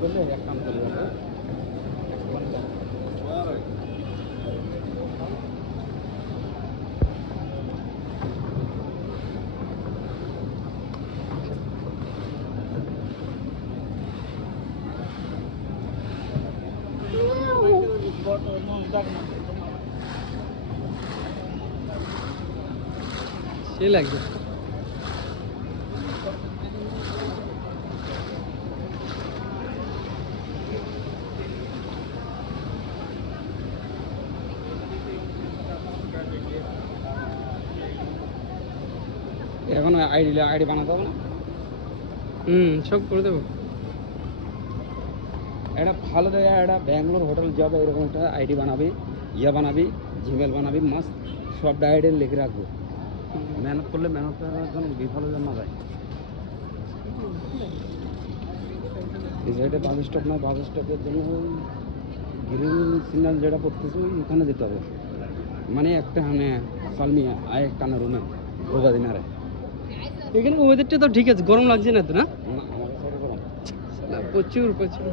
করলে এক কাম করে যাবে। সে লাগবে। এখন আইডি বানাতে হবে না? সব করে দেবো। একটা ভালো জায়গা, একটা ব্যাঙ্গালোর হোটেল যাবে, এরকম একটা আইডি বানাবি, বানাবি, জিমেল বানাবি, মাস্ট সব ডায়েটে লিখে রাখবো। মেহনত করলে মেহনত করার জন্য বিফলে জন্য যায়। এই সাইডে বাস স্টপ নয়, বাস স্টপের জন্য গ্রিন সিগন্যাল যেটা করতেছে ওখানে যেতে হবে। মানে একটা মানে সালমিয়া আয় একটা না রুমে রোগা দিন আরে এখানে ওয়েদারটা তো ঠিক আছে, গরম লাগছে না তো? না আমার কাছে গরম। প্রচুর প্রচুর।